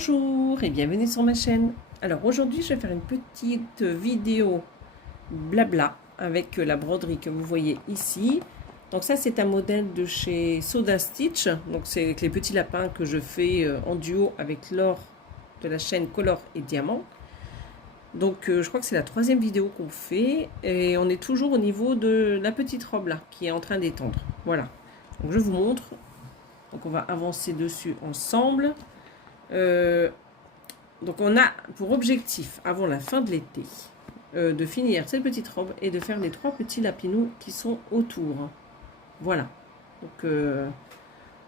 Bonjour et bienvenue sur ma chaîne. Alors aujourd'hui je vais faire une petite vidéo blabla avec la broderie que vous voyez ici. Donc ça c'est un modèle de chez Soda Stitch. Donc c'est avec les petits lapins que je fais en duo avec Laure de la chaîne Color et Diamant. Donc je crois que c'est la troisième vidéo qu'on fait et on est toujours au niveau de la petite robe là qui est en train d'étendre. Voilà. Donc je vous montre. Donc on va avancer dessus ensemble. Donc on a pour objectif avant la fin de l'été de finir cette petite robe et de faire les 3 petits lapinous qui sont autour. Voilà. Donc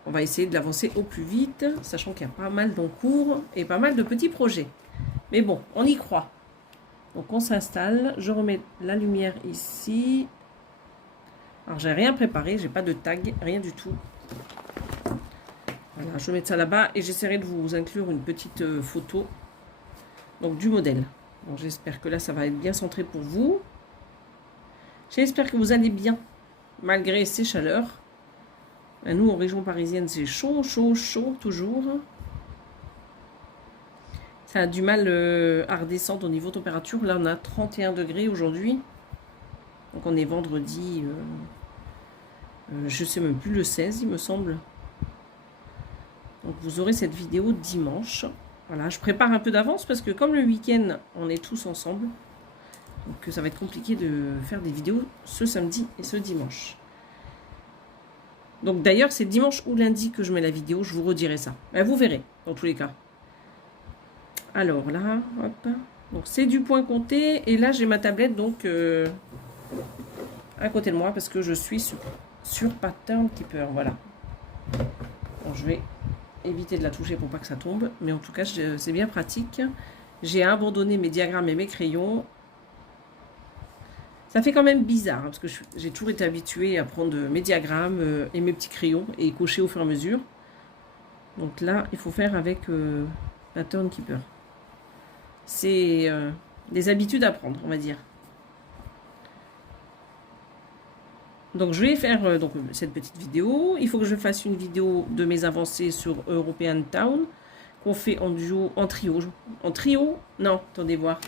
on va essayer de l'avancer au plus vite, sachant qu'il y a pas mal d'encours et pas mal de petits projets. Mais bon, on y croit. Donc on s'installe, je remets la lumière ici. Alors j'ai rien préparé, j'ai pas de tag, rien du tout. Voilà, je vais mettre ça là-bas et j'essaierai de vous inclure une petite photo donc, du modèle. Donc j'espère que là, ça va être bien centré pour vous. J'espère que vous allez bien, malgré ces chaleurs. Nous, en région parisienne, c'est chaud, chaud, chaud, toujours. Ça a du mal à redescendre au niveau température. Là, on a 31 degrés aujourd'hui. Donc on est vendredi, je ne sais même plus, le 16, il me semble. Donc vous aurez cette vidéo dimanche. Voilà, je prépare un peu d'avance parce que comme le week-end, on est tous ensemble. Donc ça va être compliqué de faire des vidéos ce samedi et ce dimanche. Donc d'ailleurs, c'est dimanche ou lundi que je mets la vidéo, je vous redirai ça. Ben, vous verrez, dans tous les cas. Alors là, hop. Donc c'est du point compté. Et là, j'ai ma tablette donc à côté de moi parce que je suis sur Pattern Keeper. Voilà. Donc je vais éviter de la toucher pour pas que ça tombe, mais en tout cas c'est bien pratique. J'ai abandonné mes diagrammes et mes crayons. Ça fait quand même bizarre hein, parce que j'ai toujours été habituée à prendre mes diagrammes et mes petits crayons et cocher au fur et à mesure. Donc là il faut faire avec Pattern Keeper. C'est des habitudes à prendre, on va dire. Donc je vais faire donc, cette petite vidéo. Il faut que je fasse une vidéo de mes avancées sur European Town qu'on fait en duo, en trio. En trio? Non, attendez voir.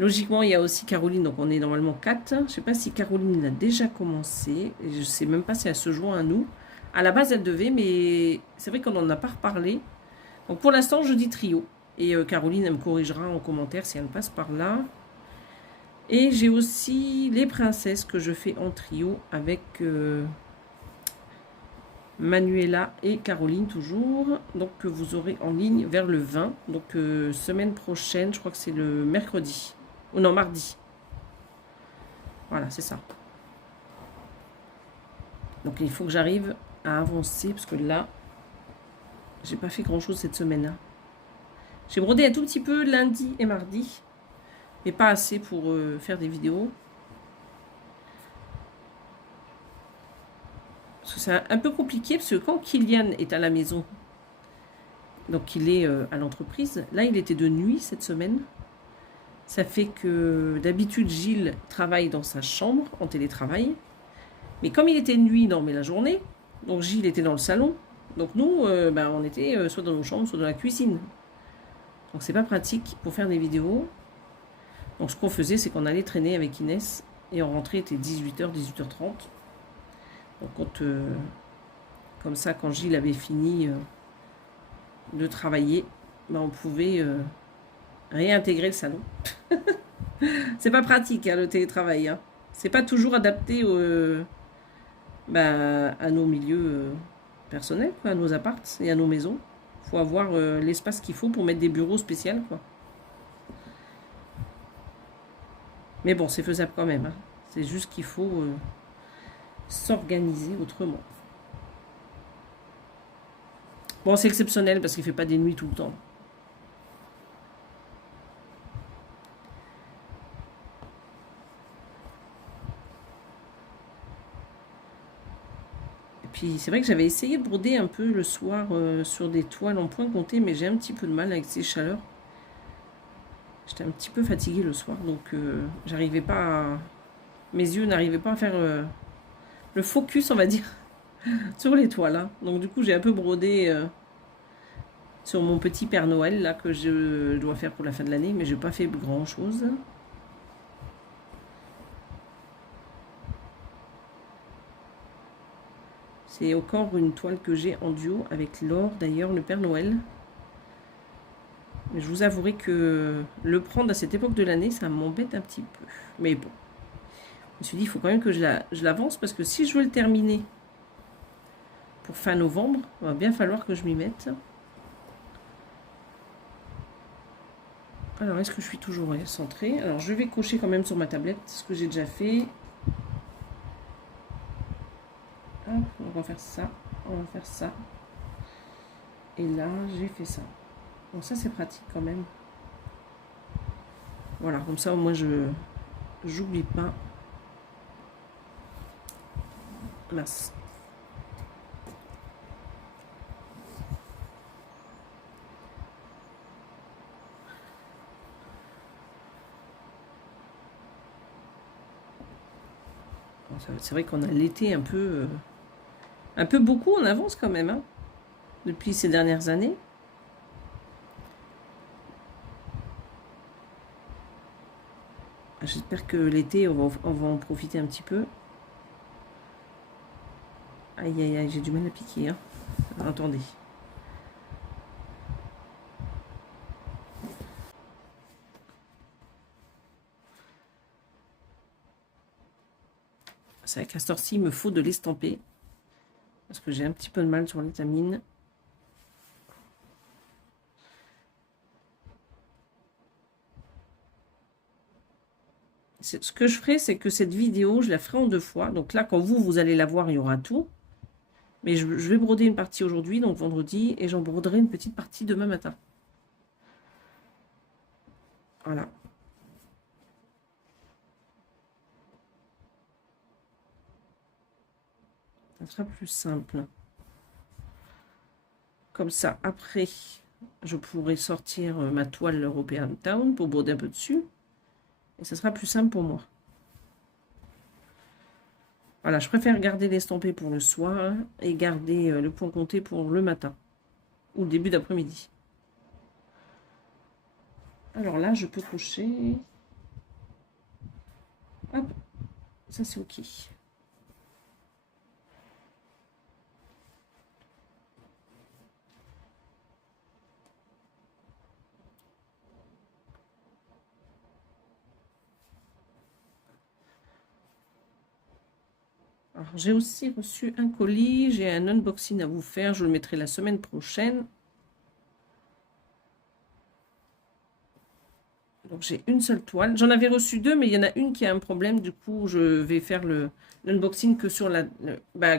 Logiquement, il y a aussi Caroline, donc on est normalement 4. Je ne sais pas si Caroline l'a déjà commencé. Et je ne sais même pas si elle se joint à nous. À la base, elle devait, mais c'est vrai qu'on n'en a pas reparlé. Donc pour l'instant, je dis trio. Et Caroline, elle me corrigera en commentaire si elle passe par là. Et j'ai aussi les princesses que je fais en trio avec Manuela et Caroline toujours. Donc que vous aurez en ligne vers le 20. Donc semaine prochaine, je crois que c'est le mercredi. Ou non, mardi. Voilà, c'est ça. Donc il faut que j'arrive à avancer parce que là, j'ai pas fait grand chose cette semaine. Hein. J'ai brodé un tout petit peu lundi et mardi. Mais pas assez pour faire des vidéos. Parce que c'est un peu compliqué, parce que quand Kylian est à la maison, donc il est à l'entreprise, là il était de nuit cette semaine. Ça fait que d'habitude Gilles travaille dans sa chambre en télétravail. Mais comme il était de nuit, il dormait la journée. Donc Gilles était dans le salon. Donc nous, on était soit dans nos chambres, soit dans la cuisine. Donc c'est pas pratique pour faire des vidéos. Donc ce qu'on faisait, c'est qu'on allait traîner avec Inès et on rentrait, il était 18h, 18h30. Donc comme ça, quand Gilles avait fini de travailler, on pouvait réintégrer le salon. C'est pas pratique hein, le télétravail. Hein. C'est pas toujours adapté à nos milieux personnels, quoi, à nos apparts et à nos maisons. Il faut avoir l'espace qu'il faut pour mettre des bureaux spéciaux, quoi. Mais bon, c'est faisable quand même. Hein. C'est juste qu'il faut s'organiser autrement. Bon, c'est exceptionnel parce qu'il ne fait pas des nuits tout le temps. Et puis, c'est vrai que j'avais essayé de broder un peu le soir sur des toiles en point compté, mais j'ai un petit peu de mal avec ces chaleurs. J'étais un petit peu fatiguée le soir, donc j'arrivais pas à... Mes yeux n'arrivaient pas à faire le focus, on va dire, sur les toiles. Hein. Donc du coup, j'ai un peu brodé sur mon petit Père Noël là que je dois faire pour la fin de l'année, mais j'ai pas fait grand chose. C'est encore une toile que j'ai en duo avec Laure, d'ailleurs, le Père Noël. Mais je vous avouerai que le prendre à cette époque de l'année, ça m'embête un petit peu. Mais bon, je me suis dit, il faut quand même que je l'avance, parce que si je veux le terminer pour fin novembre, il va bien falloir que je m'y mette. Alors, est-ce que je suis toujours centrée? Alors, je vais cocher quand même sur ma tablette ce que j'ai déjà fait. Hop, on va faire ça, on va faire ça. Et là, j'ai fait ça. Bon, ça, c'est pratique quand même. Voilà, comme ça, au moins, j'oublie pas. Mince. C'est vrai qu'on a l'été un peu beaucoup en avance quand même, hein, depuis ces dernières années. J'espère que l'été, on va en profiter un petit peu. Aïe, aïe, aïe, j'ai du mal à piquer. Hein. Alors, attendez. C'est vrai qu'à cette heure-ci, il me faut de l'estamper. Parce que j'ai un petit peu de mal sur l'étamine. Ce que je ferai, c'est que cette vidéo, je la ferai en 2 fois. Donc là, quand vous allez la voir, il y aura tout. Mais je vais broder une partie aujourd'hui, donc vendredi, et j'en broderai une petite partie demain matin. Voilà. Ça sera plus simple. Comme ça, après, je pourrai sortir ma toile European Town pour broder un peu dessus. Et ça sera plus simple pour moi. Voilà, je préfère garder l'estampé pour le soir et garder le point compté pour le matin ou le début d'après-midi. Alors là, je peux cocher. Hop, ça c'est OK. Alors, j'ai aussi reçu un colis, j'ai un unboxing à vous faire, je le mettrai la semaine prochaine. Donc j'ai une seule toile. J'en avais reçu 2, mais il y en a une qui a un problème. Du coup, je vais faire l'unboxing que sur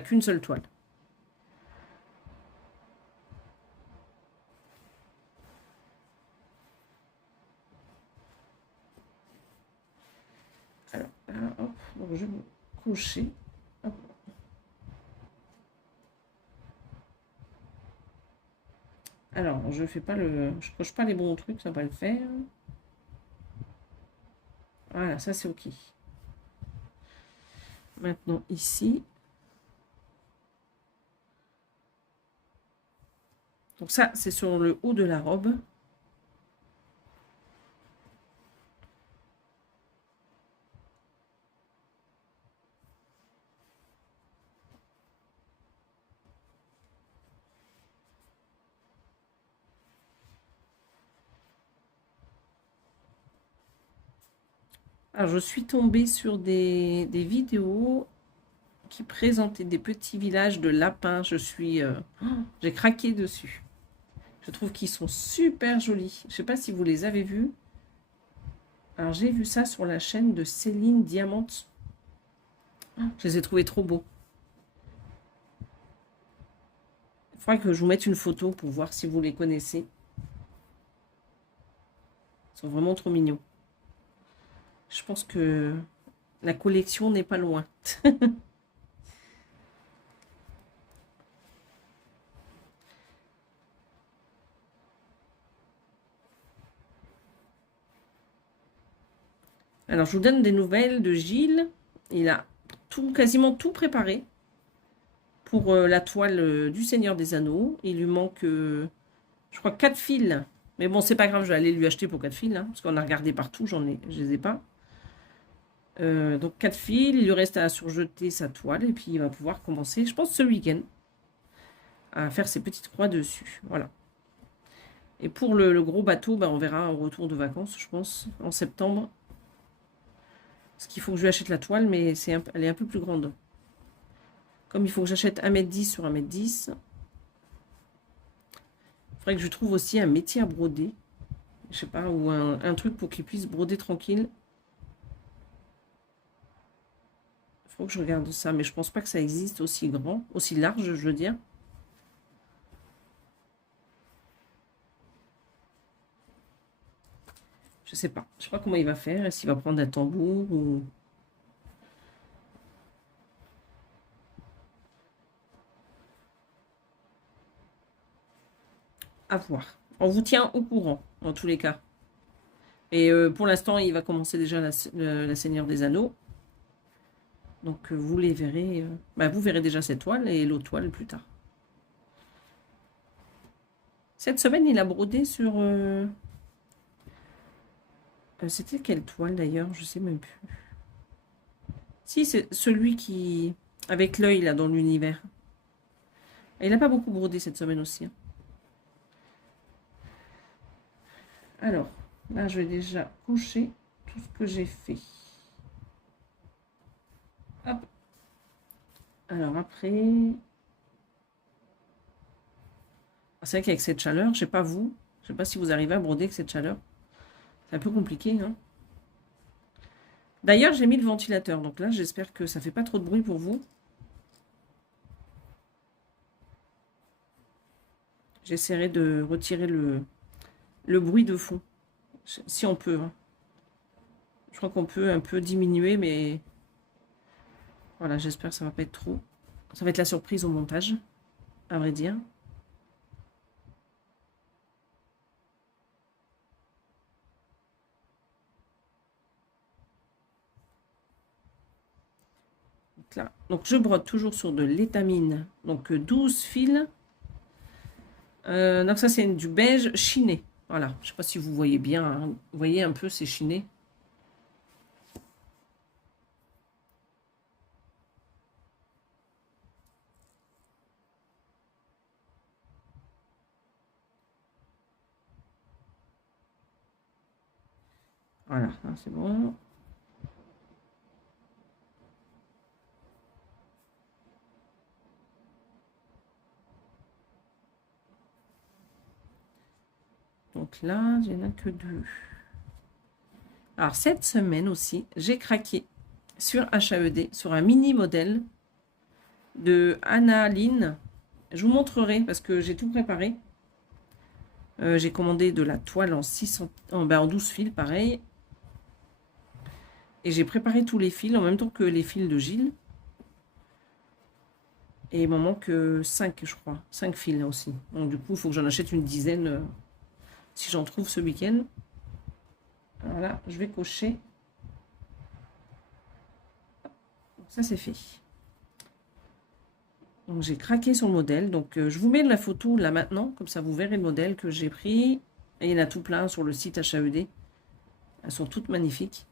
qu'une seule toile. Alors, là, hop, donc je vais cocher. Hop. Alors, je coche pas les bons trucs, ça va le faire. Voilà, ça c'est OK. Maintenant, ici. Donc ça, c'est sur le haut de la robe. Alors, je suis tombée sur des vidéos qui présentaient des petits villages de lapins. J'ai craqué dessus. Je trouve qu'ils sont super jolis. Je ne sais pas si vous les avez vus. Alors, j'ai vu ça sur la chaîne de Céline Diamante. Je les ai trouvés trop beaux. Il faudrait que je vous mette une photo pour voir si vous les connaissez. Ils sont vraiment trop mignons. Je pense que la collection n'est pas loin. Alors, je vous donne des nouvelles de Gilles. Il a quasiment tout préparé pour la toile du Seigneur des Anneaux. Il lui manque, je Je crois 4 fils. Mais bon, c'est pas grave, je vais aller lui acheter pour 4 fils. Hein, parce qu'on a regardé partout, je les ai pas. Donc 4 fils, il lui reste à surjeter sa toile. Et puis il va pouvoir commencer, je pense, ce week-end, à faire ses petites croix dessus. Voilà. Et pour le gros bateau, on verra au retour de vacances, je pense, en septembre. Parce qu'il faut que je lui achète la toile, mais elle est un peu plus grande. Comme il faut que j'achète 1,10 m sur 1,10 m. Il faudrait que je trouve aussi un métier à broder. Je sais pas, ou un truc pour qu'il puisse broder tranquille. Il faut que je regarde ça, mais je pense pas que ça existe aussi grand, aussi large, je veux dire. Je sais pas. Je sais pas comment il va faire. Est-ce qu'il va prendre un tambour ou... À voir. On vous tient au courant, en tous les cas. Et pour l'instant, il va commencer déjà la Seigneur des Anneaux. Donc vous les verrez. Vous verrez déjà cette toile et l'autre toile plus tard. Cette semaine, il a brodé sur... c'était quelle toile d'ailleurs? Je sais même plus. Si, c'est celui qui... avec l'œil là dans l'univers. Il n'a pas beaucoup brodé cette semaine aussi. Hein. Alors, là, je vais déjà coucher tout ce que j'ai fait. Hop. Alors après... C'est vrai qu'avec cette chaleur, je sais pas vous, je sais pas si vous arrivez à broder avec cette chaleur. C'est un peu compliqué, hein. D'ailleurs, j'ai mis le ventilateur, donc là, j'espère que ça fait pas trop de bruit pour vous. J'essaierai de retirer le bruit de fond, si on peut. Hein. Je crois qu'on peut un peu diminuer, mais voilà, j'espère que ça va pas être trop. Ça va être la surprise au montage, à vrai dire. Là. Donc je brode toujours sur de l'étamine, donc 12 fils. Donc ça c'est du beige chiné. Voilà, je sais pas si vous voyez bien, hein. Vous voyez un peu c'est chiné. Voilà, c'est bon. Donc là, il n'y en a que 2. Alors, cette semaine aussi, j'ai craqué sur HAED, sur un mini modèle de Anna Lynn. Je vous montrerai parce que j'ai tout préparé. J'ai commandé de la toile en 12 fils, pareil. Et j'ai préparé tous les fils en même temps que les fils de Gilles. Et il m'en manque 5, je crois. 5 fils là aussi. Donc du coup, il faut que j'en achète une dizaine si j'en trouve ce week-end. Voilà, je vais cocher. Ça, c'est fait. Donc j'ai craqué sur le modèle. Donc je vous mets de la photo là maintenant. Comme ça, vous verrez le modèle que j'ai pris. Et il y en a tout plein sur le site HAED. Elles sont toutes magnifiques.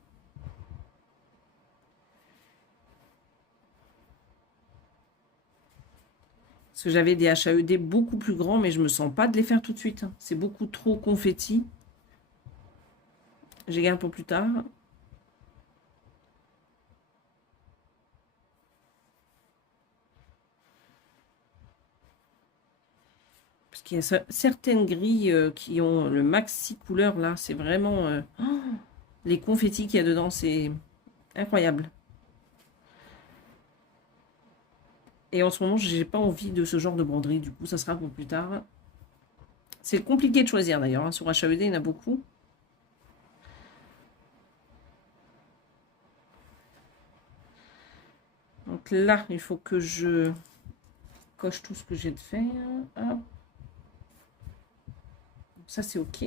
Parce que j'avais des HAED beaucoup plus grands, mais je me sens pas de les faire tout de suite. Hein. C'est beaucoup trop confetti. J'ai garde pour plus tard. Parce qu'il y a certaines grilles qui ont le maxi couleur là. C'est vraiment... les confettis qu'il y a dedans, c'est incroyable. Et en ce moment, j'ai pas envie de ce genre de broderie. Du coup, ça sera pour plus tard. C'est compliqué de choisir d'ailleurs. Hein. Sur HAED, il y en a beaucoup. Donc là, il faut que je coche tout ce que j'ai de faire. Hop. Ça, c'est OK.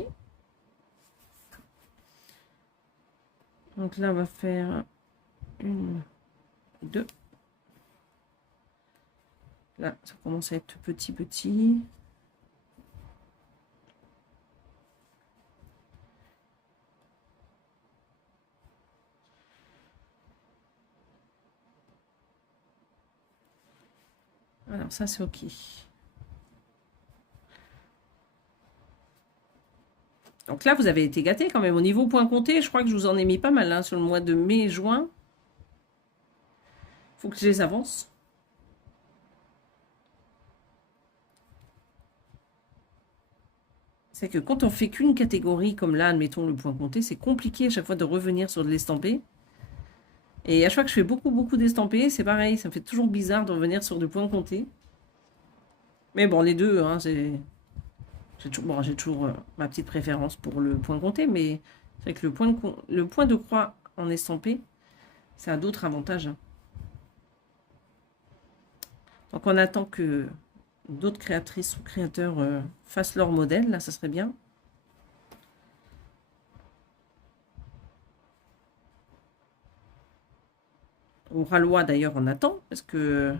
Donc là, on va faire 1, 2. Là, ça commence à être petit. Alors ça, c'est OK. Donc là, vous avez été gâtés quand même. Au niveau point compté, je crois que je vous en ai mis pas mal hein, sur le mois de mai et juin. Il faut que je les avance. C'est que quand on fait qu'une catégorie, comme là, admettons le point compté, c'est compliqué à chaque fois de revenir sur de l'estampé. Et à chaque fois que je fais beaucoup d'estampés, c'est pareil, ça me fait toujours bizarre de revenir sur du point compté. Mais bon, les deux, hein, j'ai toujours ma petite préférence pour le point compté, mais c'est vrai que le point de croix en estampé, ça a d'autres avantages. Hein. Donc on attend que d'autres créatrices ou créateurs fassent leur modèle, là, ça serait bien. Au Ralois, d'ailleurs, on attend, parce que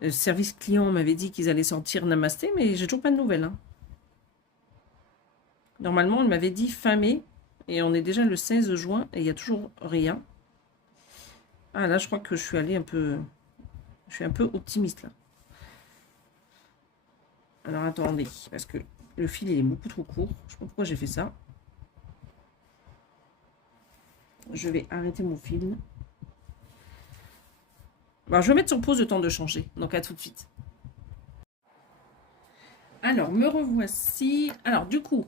le service client m'avait dit qu'ils allaient sortir Namasté, mais j'ai toujours pas de nouvelles. Hein. Normalement, on m'avait dit fin mai, et on est déjà le 16 juin, et il n'y a toujours rien. Ah, là, je crois que je suis allée un peu... Je suis un peu optimiste, là. Alors, attendez, parce que le fil, il est beaucoup trop court. Je sais pas pourquoi j'ai fait ça. Je vais arrêter mon fil. Alors, je vais mettre sur pause le temps de changer. Donc, à tout de suite. Alors, me revoici. Alors, du coup,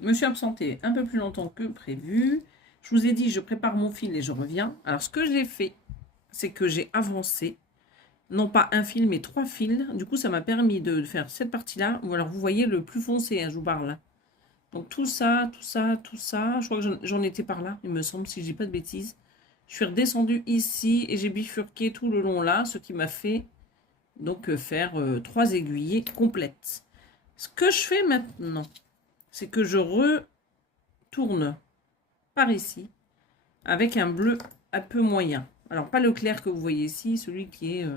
je me suis absentée un peu plus longtemps que prévu. Je vous ai dit, je prépare mon fil et je reviens. Alors, ce que j'ai fait, c'est que j'ai avancé. Non pas un fil, mais 3 fils. Du coup, ça m'a permis de faire cette partie-là. Ou alors, vous voyez le plus foncé, hein, je vous parle. Donc, tout ça. Je crois que j'en étais par là, il me semble, si je dis pas de bêtises. Je suis redescendue ici et j'ai bifurqué tout le long là, ce qui m'a fait donc faire 3 aiguillées complètes. Ce que je fais maintenant, c'est que je retourne par ici avec un bleu un peu moyen. Alors, pas le clair que vous voyez ici, celui qui est,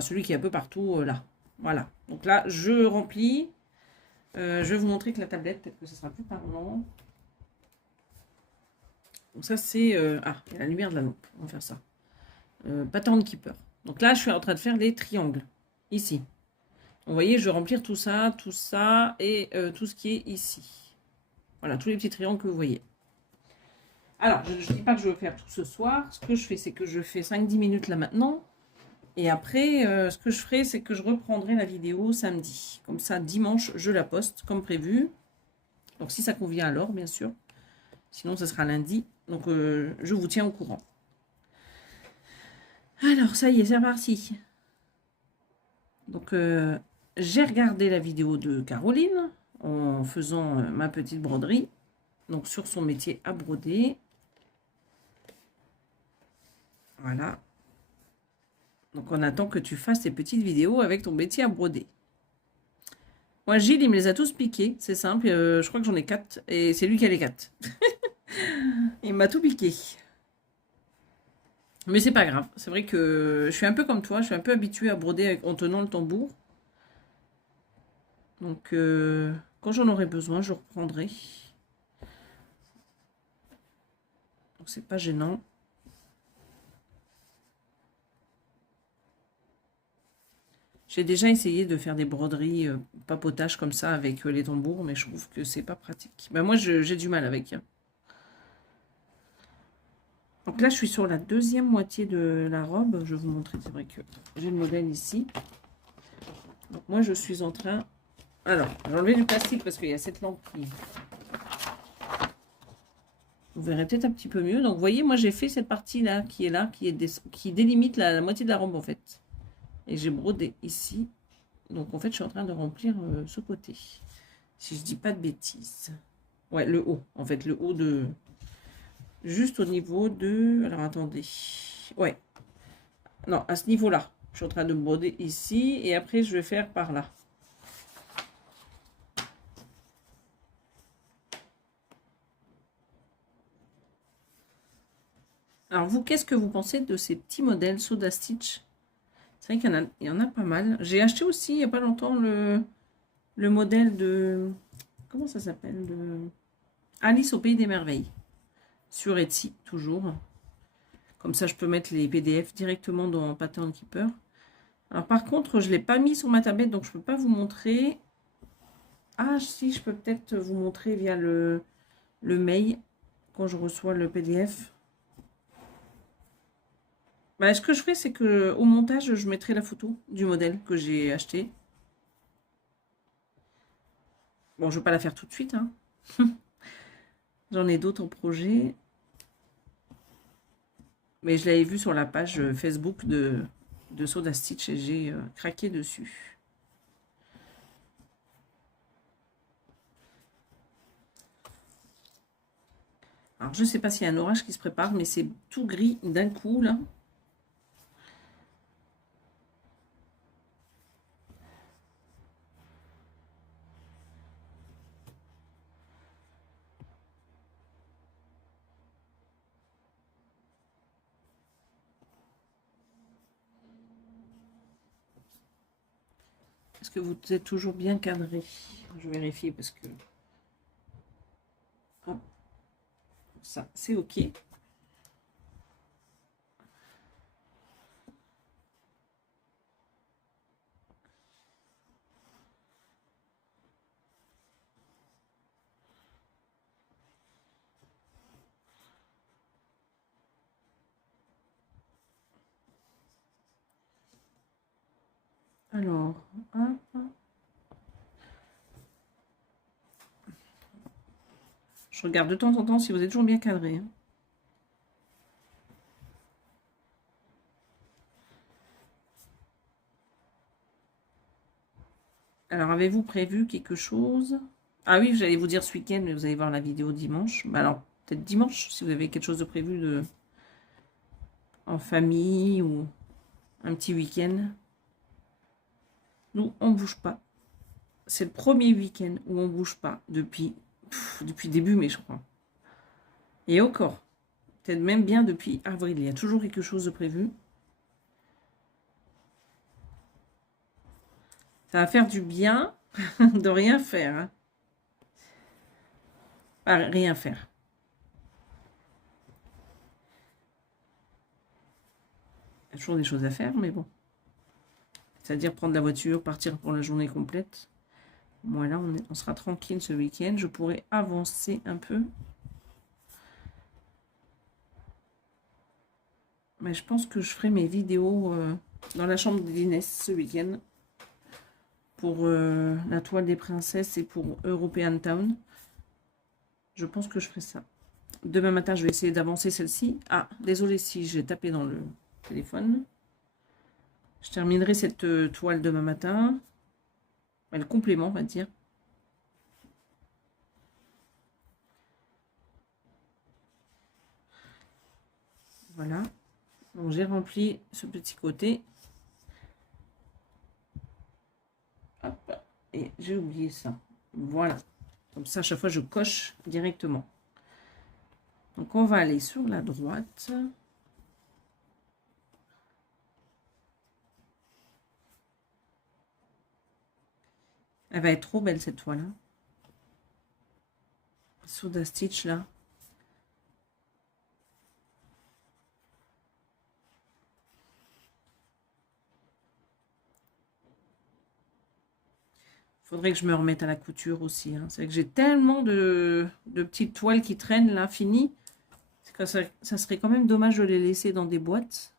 celui qui est un peu partout là. Voilà. Donc là, je remplis. Je vais vous montrer que la tablette, peut-être que ce sera plus parlant. Donc ça, c'est... ah, il y a la lumière de la lampe. On va faire ça. Pattern Keeper. Donc là, je suis en train de faire les triangles. Ici. Vous voyez, je vais remplir tout ça et tout ce qui est ici. Voilà, tous les petits triangles que vous voyez. Alors, je ne dis pas que je vais faire tout ce soir. Ce que je fais, c'est que je fais 5-10 minutes là maintenant. Et après, ce que je ferai, c'est que je reprendrai la vidéo samedi. Comme ça, dimanche, je la poste comme prévu. Donc, si ça convient alors, bien sûr. Sinon, ce sera lundi. Donc, je vous tiens au courant. Alors, ça y est, c'est reparti. Donc, j'ai regardé la vidéo de Caroline en faisant ma petite broderie. Donc, sur son métier à broder. Voilà. Donc, on attend que tu fasses tes petites vidéos avec ton métier à broder. Moi, Gilles, il me les a tous piqués. C'est simple. Je crois que j'en ai 4. Et c'est lui qui a les 4. Il m'a tout piqué. Mais c'est pas grave. C'est vrai que je suis un peu comme toi. Je suis un peu habituée à broder en tenant le tambour. Donc, quand j'en aurai besoin, je reprendrai. Donc, c'est pas gênant. J'ai déjà essayé de faire des broderies papotage comme ça avec les tambours, mais je trouve que c'est pas pratique. Ben moi, j'ai du mal avec. Hein. Donc là, je suis sur la deuxième moitié de la robe. Je vais vous montrer, c'est vrai que j'ai le modèle ici. Donc moi, je suis en train... Alors, j'ai enlevé du plastique parce qu'il y a cette lampe qui... Vous verrez peut-être un petit peu mieux. Donc, vous voyez, moi, j'ai fait cette partie-là, qui délimite la moitié de la robe, en fait. Et j'ai brodé ici. Donc, en fait, je suis en train de remplir ce côté. Si je dis pas de bêtises. Ouais, le haut. En fait, le haut de... Juste au niveau de... Alors, attendez. Ouais. Non, à ce niveau-là. Je suis en train de broder ici. Et après, je vais faire par là. Alors, vous, qu'est-ce que vous pensez de ces petits modèles Soda Stitch? C'est vrai qu'il y en a pas mal. J'ai acheté aussi, il n'y a pas longtemps, le modèle de... Comment ça s'appelle de Alice au Pays des Merveilles. Sur Etsy, toujours. Comme ça, je peux mettre les PDF directement dans Pattern Keeper. Alors par contre, je ne l'ai pas mis sur ma tablette, donc je ne peux pas vous montrer. Ah si, je peux peut-être vous montrer via le mail, quand je reçois le PDF. Bah, ce que je ferai, c'est que au montage, je mettrai la photo du modèle que j'ai acheté. Bon, je ne vais pas la faire tout de suite, hein. J'en ai d'autres en projet. Mais je l'avais vu sur la page Facebook de Soda Stitch et j'ai craqué dessus. Alors, je ne sais pas s'il y a un orage qui se prépare, mais c'est tout gris d'un coup, là. Est-ce que vous êtes toujours bien cadré? Je vais vérifier parce que... Hop. Ça, c'est OK. Alors, hop. Je regarde de temps en temps si vous êtes toujours bien cadré, hein. Alors, avez-vous prévu quelque chose? Ah oui, j'allais vous dire ce week-end, mais vous allez voir la vidéo dimanche. Bah alors, peut-être dimanche, si vous avez quelque chose de prévu en famille ou un petit week-end. Nous, on ne bouge pas. C'est le premier week-end où on ne bouge pas depuis début mai, je crois. Et encore, peut-être même bien depuis avril. Il y a toujours quelque chose de prévu. Ça va faire du bien de rien faire, hein. Pas rien faire. Il y a toujours des choses à faire, mais bon. C'est-à-dire prendre la voiture, partir pour la journée complète. Moi, là, on sera tranquille ce week-end. Je pourrais avancer un peu. Mais je pense que je ferai mes vidéos dans la chambre d'Inès ce week-end. Pour la toile des princesses et pour European Town. Je pense que je ferai ça. Demain matin, je vais essayer d'avancer celle-ci. Ah, désolé si j'ai tapé dans le téléphone. Je terminerai cette toile demain matin. Le complément, on va dire. Voilà. Donc, j'ai rempli ce petit côté. Hop. Et j'ai oublié ça. Voilà. Comme ça, à chaque fois, je coche directement. Donc, on va aller sur la droite. Elle va être trop belle, cette toile, hein. Soda Stitch, là. Faudrait que je me remette à la couture aussi, hein. C'est vrai que j'ai tellement de petites toiles qui traînent, là, finies. Que ça serait quand même dommage de les laisser dans des boîtes.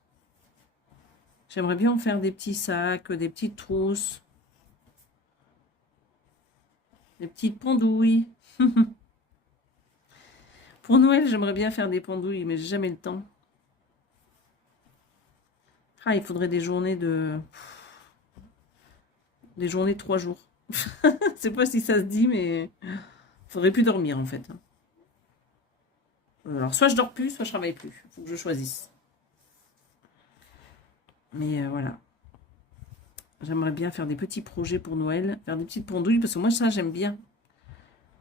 J'aimerais bien en faire des petits sacs, des petites trousses. Des petites pendouilles. Pour Noël, j'aimerais bien faire des pendouilles, mais j'ai jamais le temps. Ah, il faudrait des journées de 3 jours. Je sais pas si ça se dit, mais il faudrait plus dormir en fait. Alors, soit je dors plus, soit je travaille plus. Il faut que je choisisse. Mais voilà. J'aimerais bien faire des petits projets pour Noël, faire des petites pendouilles, parce que moi, ça, j'aime bien.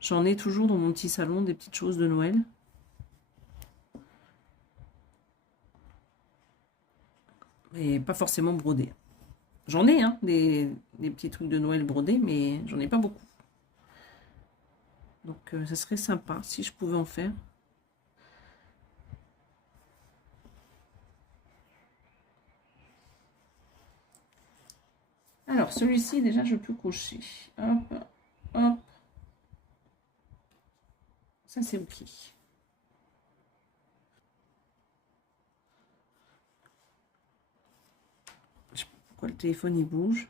J'en ai toujours dans mon petit salon, des petites choses de Noël. Mais pas forcément brodées. J'en ai, hein, des petits trucs de Noël brodés, mais j'en ai pas beaucoup. Donc, ça serait sympa si je pouvais en faire. Alors, celui-ci, déjà, je peux cocher. Hop, hop. Ça, c'est OK. Je sais pas pourquoi le téléphone, il bouge.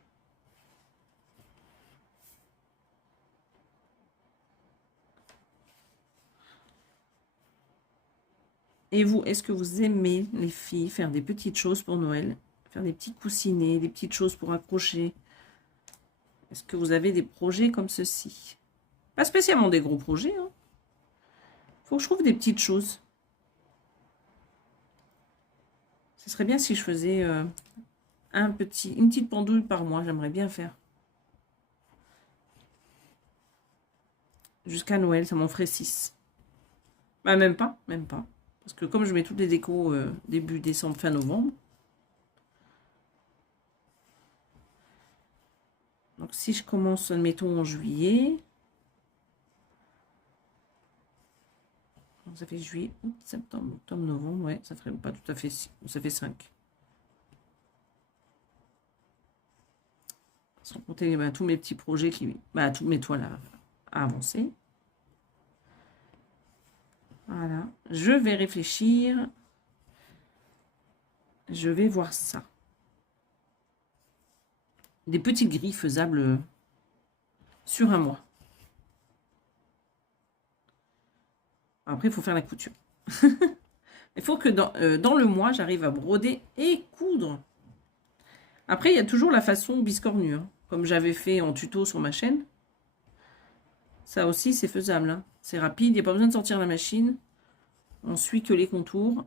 Et vous, est-ce que vous aimez, les filles, faire des petites choses pour Noël? Faire des petits coussinets, des petites choses pour accrocher? Est-ce que vous avez des projets comme ceci? Pas spécialement des gros projets, hein. Faut que je trouve des petites choses. Ce serait bien si je faisais une petite pendule par mois. J'aimerais bien faire. Jusqu'à Noël, ça m'en ferait 6. Bah, même pas, même pas. Parce que comme je mets toutes les décos début décembre, fin novembre. Donc si je commence, admettons, en juillet. Ça fait juillet, août, septembre, octobre, novembre. Ouais, ça ferait pas tout à fait 6. Ça fait 5. Sans compter tous mes petits projets, toutes mes toiles à avancer. Voilà. Je vais réfléchir. Je vais voir ça. Des petites grilles faisables sur un mois. Après, il faut faire la couture. Il faut que dans le mois, j'arrive à broder et coudre. Après, il y a toujours la façon biscornue, hein, comme j'avais fait en tuto sur ma chaîne. Ça aussi, c'est faisable. Hein. C'est rapide, il n'y a pas besoin de sortir la machine. On suit que les contours.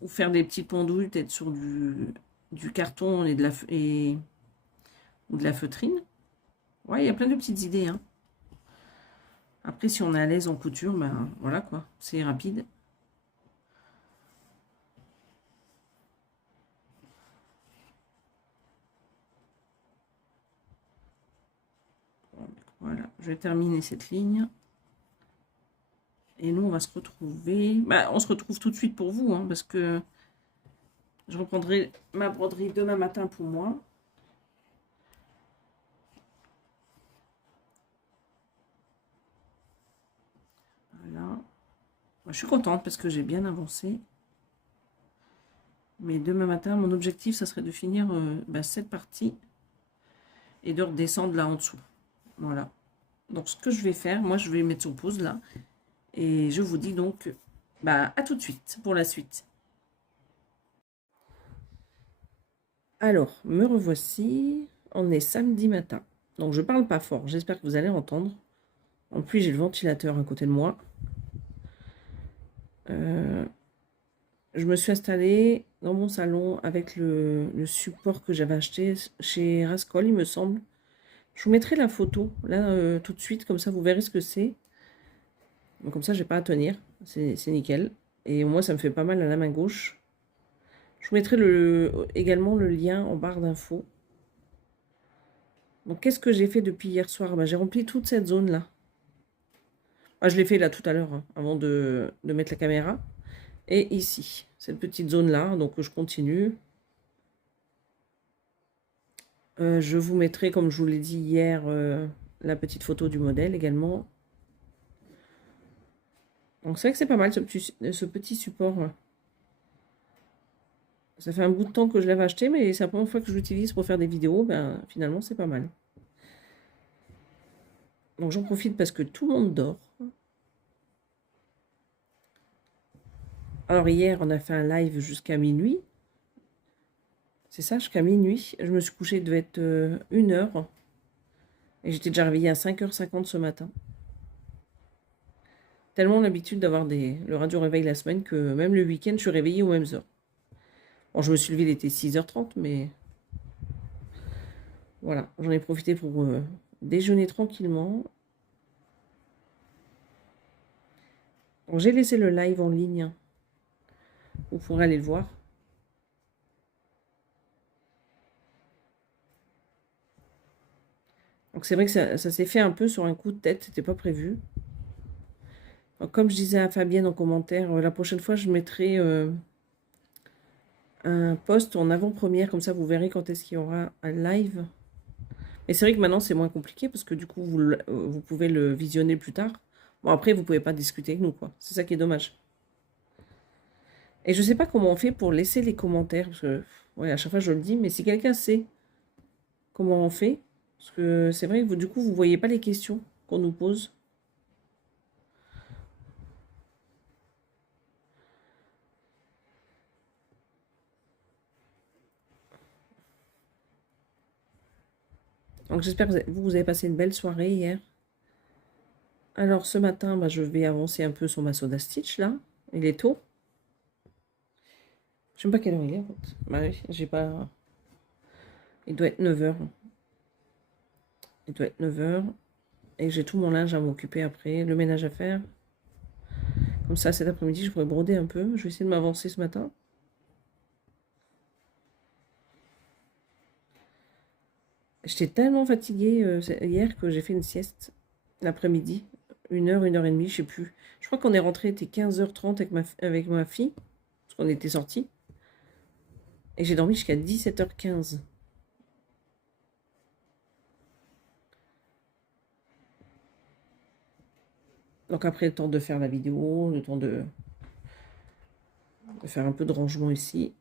Ou faire des petits pendouilles, peut-être sur du carton et ou de la feutrine. Ouais, il y a plein de petites idées. Hein. Après, si on est à l'aise en couture, ben voilà quoi, c'est rapide. Voilà, je vais terminer cette ligne. Et nous, on va se retrouver... Bah, on se retrouve tout de suite pour vous, hein, parce que je reprendrai ma broderie demain matin pour moi. Voilà. Moi, je suis contente parce que j'ai bien avancé. Mais demain matin, mon objectif, ça serait de finir cette partie et de redescendre là en dessous. Voilà. Donc, ce que je vais faire, moi, je vais mettre sur pause là. Et je vous dis donc, à tout de suite pour la suite. Alors, me revoici. On est samedi matin. Donc, je parle pas fort. J'espère que vous allez entendre. En plus, j'ai le ventilateur à côté de moi. Je me suis installée dans mon salon avec le support que j'avais acheté chez Rascol, il me semble. Je vous mettrai la photo, là, tout de suite. Comme ça, vous verrez ce que c'est. Comme ça, j'ai pas à tenir. C'est nickel. Et moi, ça me fait pas mal à la main gauche. Je vous mettrai également le lien en barre d'infos. Donc, qu'est-ce que j'ai fait depuis hier soir? J'ai rempli toute cette zone-là. Je l'ai fait là tout à l'heure, hein, avant de mettre la caméra. Et ici, cette petite zone-là. Donc, je continue. Je vous mettrai, comme je vous l'ai dit hier, la petite photo du modèle également. Donc, c'est vrai que c'est pas mal, ce petit support. Ça fait un bout de temps que je l'avais acheté, mais c'est la première fois que je l'utilise pour faire des vidéos. Finalement, c'est pas mal. Donc, j'en profite parce que tout le monde dort. Alors, hier, on a fait un live jusqu'à minuit. C'est ça, jusqu'à minuit. Je me suis couchée, il devait être 1h. Et j'étais déjà réveillée à 5h50 ce matin. Tellement l'habitude d'avoir le radio réveil la semaine que même le week-end, je suis réveillée aux mêmes heures. Bon, je me suis levée, il était 6h30, mais voilà, j'en ai profité pour déjeuner tranquillement. Donc, j'ai laissé le live en ligne. Vous pourrez aller le voir. Donc, c'est vrai que ça s'est fait un peu sur un coup de tête, c'était pas prévu. Donc, comme je disais à Fabienne en commentaire, la prochaine fois, je mettrai un post en avant-première, comme ça vous verrez quand est-ce qu'il y aura un live. Et c'est vrai que maintenant c'est moins compliqué parce que du coup vous pouvez le visionner plus tard. Bon après vous pouvez pas discuter avec nous quoi. C'est ça qui est dommage. Et je sais pas comment on fait pour laisser les commentaires parce que ouais à chaque fois je le dis mais si quelqu'un sait comment on fait parce que c'est vrai que vous, du coup vous voyez pas les questions qu'on nous pose. Donc j'espère que vous avez passé une belle soirée hier. Alors ce matin, bah, je vais avancer un peu sur ma soda Stitch là. Il est tôt. Je sais même pas quelle heure il est en fait. Bah oui, j'ai pas. Il doit être 9 h. Il doit être 9 h. Et j'ai tout mon linge à m'occuper après, le ménage à faire. Comme ça, cet après-midi, je pourrais broder un peu. Je vais essayer de m'avancer ce matin. J'étais tellement fatiguée hier que j'ai fait une sieste l'après-midi. 1 heure, 1 h 30, je sais plus. Je crois qu'on est rentré, il était 15h30 avec ma fille. Parce qu'on était sortis. Et j'ai dormi jusqu'à 17h15. Donc après, le temps de faire la vidéo, le temps de faire un peu de rangement ici.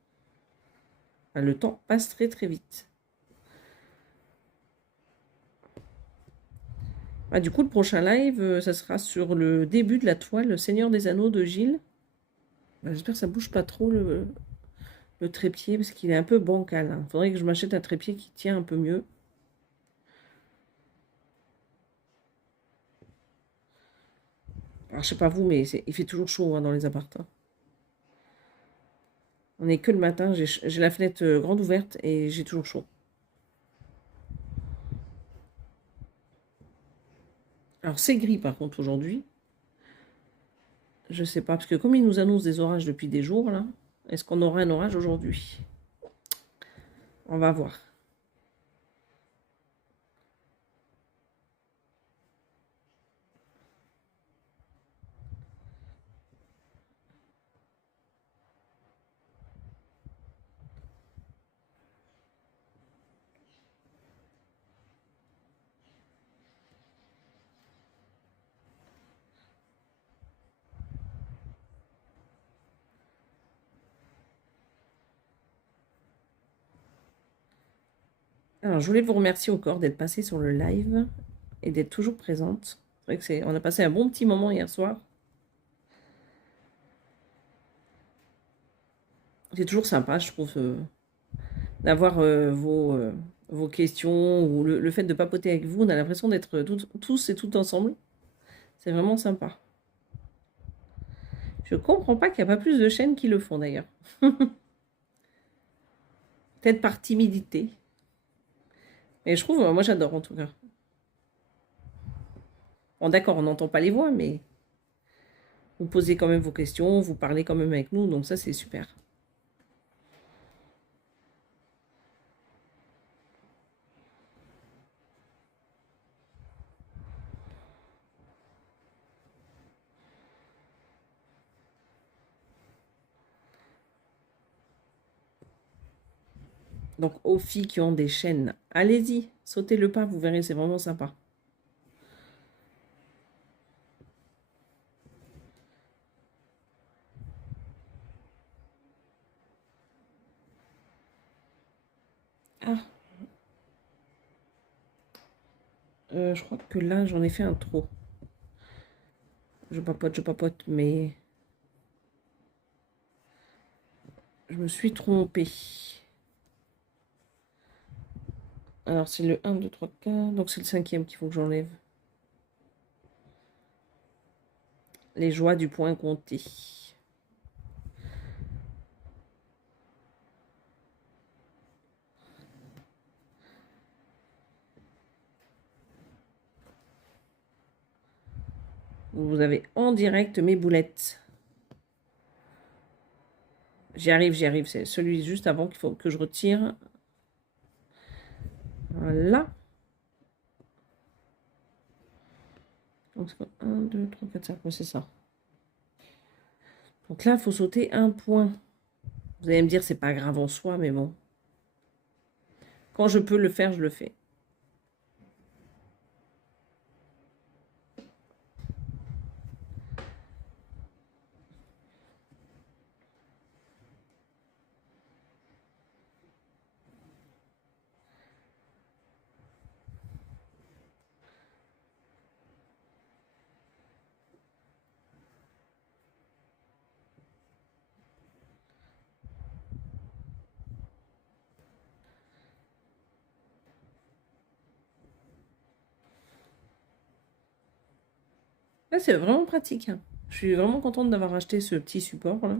Le temps passe très très vite. Du coup, le prochain live, ça sera sur le début de la toile Seigneur des Anneaux de Gilles. J'espère que ça bouge pas trop le trépied parce qu'il est un peu bancal. Il faudrait que je m'achète un trépied qui tient un peu mieux. Alors, je sais pas vous, mais il fait toujours chaud dans les appartements. On n'est que le matin, j'ai la fenêtre grande ouverte et j'ai toujours chaud. Alors, c'est gris par contre aujourd'hui. Je sais pas, parce que comme ils nous annoncent des orages depuis des jours, là, est-ce qu'on aura un orage aujourd'hui? On va voir. Alors, je voulais vous remercier encore d'être passé sur le live et d'être toujours présente. C'est vrai que on a passé un bon petit moment hier soir. C'est toujours sympa, je trouve, d'avoir vos questions ou le fait de papoter avec vous. On a l'impression d'être tous et toutes ensemble. C'est vraiment sympa. Je comprends pas qu'il n'y a pas plus de chaînes qui le font d'ailleurs. Peut-être par timidité. Mais je trouve, moi j'adore en tout cas. Bon, d'accord, on n'entend pas les voix, mais vous posez quand même vos questions, vous parlez quand même avec nous, donc ça c'est super. Donc aux filles qui ont des chaînes, allez-y, sautez le pas, vous verrez, c'est vraiment sympa. Ah, je crois que là j'en ai fait un trop. Je papote, mais je me suis trompée. Alors c'est le 1, 2, 3, 4, donc c'est le 5e qu'il faut que j'enlève. Les joies du point compté. Vous avez en direct mes boulettes. J'y arrive, j'y arrive. C'est celui juste avant qu'il faut que je retire. Voilà. Donc 1, 2, 3, 4, 5, c'est ça. Donc là, il faut sauter un point. Vous allez me dire, c'est pas grave en soi, mais bon. Quand je peux le faire, je le fais. Là, c'est vraiment pratique, hein. Je suis vraiment contente d'avoir acheté ce petit support là.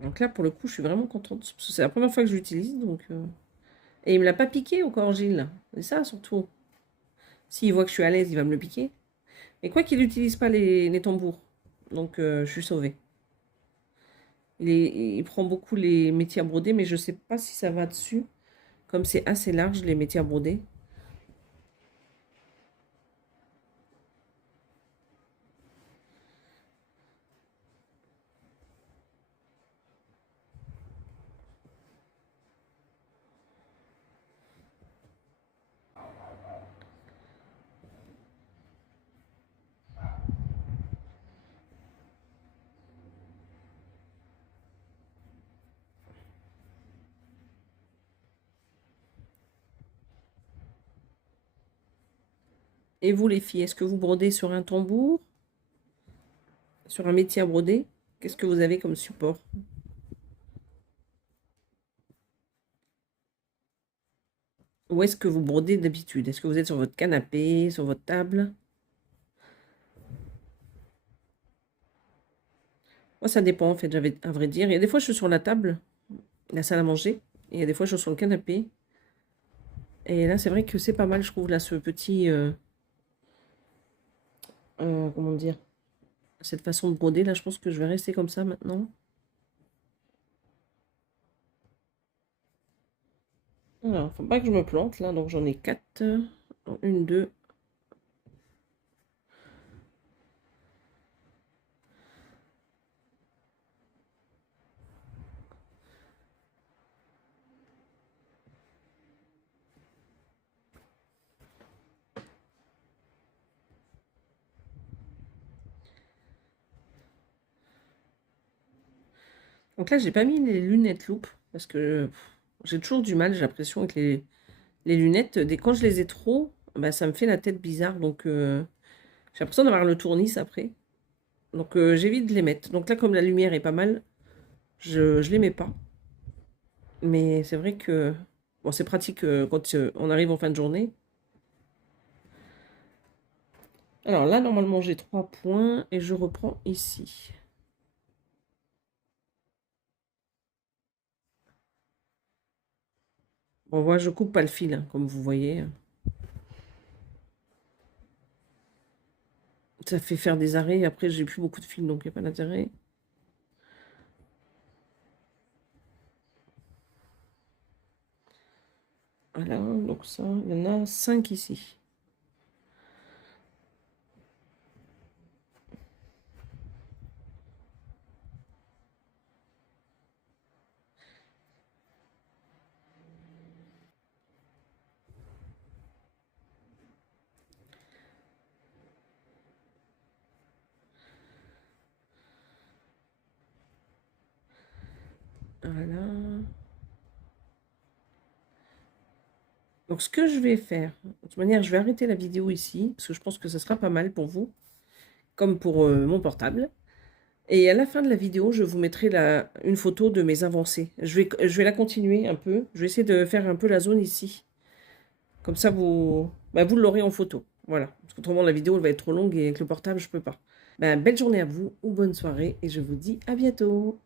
Donc là, pour le coup, je suis vraiment contente. Parce que c'est la première fois que je l'utilise. Et il me l'a pas piqué au corps, Gilles. C'est ça, surtout. S'il voit que je suis à l'aise, il va me le piquer. Et quoi qu'il n'utilise pas les tambours. Donc, je suis sauvée. Il prend beaucoup les métiers à broder, mais je sais pas si ça va dessus. Comme c'est assez large, les métiers à broder. Et vous, les filles, est-ce que vous brodez sur un tambour? Sur un métier à broder? Qu'est-ce que vous avez comme support? Où est-ce que vous brodez d'habitude? Est-ce que vous êtes sur votre canapé, sur votre table? Moi, ça dépend, en fait, j'avais à vrai dire. Il y a des fois, je suis sur la table, la salle à manger. Et il y a des fois, je suis sur le canapé. Et là, c'est vrai que c'est pas mal, je trouve, là, ce petit... comment dire? Cette façon de broder, là, je pense que je vais rester comme ça maintenant. Alors, faut pas que je me plante, là. Donc, j'en ai 4. Une, deux. Donc là, j'ai pas mis les lunettes loupe. Parce que j'ai toujours du mal, j'ai l'impression, avec les lunettes. Quand je les ai trop, bah, ça me fait la tête bizarre. Donc, j'ai l'impression d'avoir le tournis après. Donc, j'évite de les mettre. Donc là, comme la lumière est pas mal, je les mets pas. Mais c'est vrai que bon, c'est pratique quand on arrive en fin de journée. Alors là, normalement, j'ai 3 points et je reprends ici. Bon, voilà, je coupe pas le fil, hein, comme vous voyez. Ça fait faire des arrêts. Après, j'ai plus beaucoup de fil, donc il n'y a pas d'intérêt. Voilà, donc ça, il y en a 5 ici. Voilà. Donc, ce que je vais faire, de toute manière, je vais arrêter la vidéo ici, parce que je pense que ce sera pas mal pour vous, comme pour mon portable. Et à la fin de la vidéo, je vous mettrai une photo de mes avancées. Je vais la continuer un peu. Je vais essayer de faire un peu la zone ici. Comme ça, vous l'aurez en photo. Voilà. Parce qu'autrement, la vidéo elle va être trop longue et avec le portable, je peux pas. Belle journée à vous ou bonne soirée. Et je vous dis à bientôt.